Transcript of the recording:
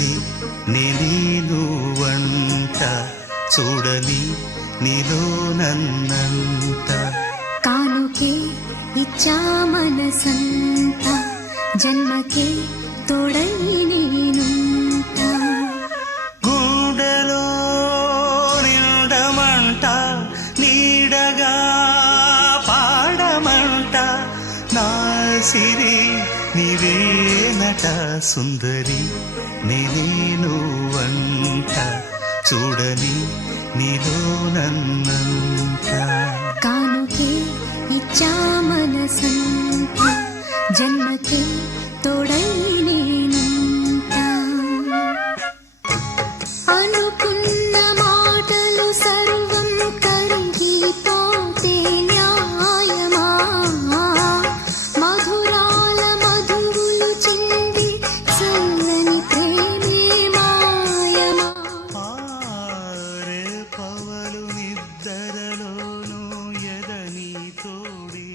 చూడని నేను వంట చూడని నీలో నన్నంత కానుకే ఇచ్చా మనసంత జన్మకే తోడై నేనుంటా గుండెలో నిండమంట నీడగా పాడమంట నా సిరి నీవేనట సుందరి నేనేను వంట చూడని నీలో నన్నంత కానుకే ఇచ్చా మనసంత జన్మకే తోడై నేనుంటా అనుకున్న మాటలు సర్వం కరిగిపోతే న్యాయమా మధురాల మధువులు చింది చల్లని ప్రేమే మాయమా ఆరే పవలు నిద్దరలోను ఎదని తోడే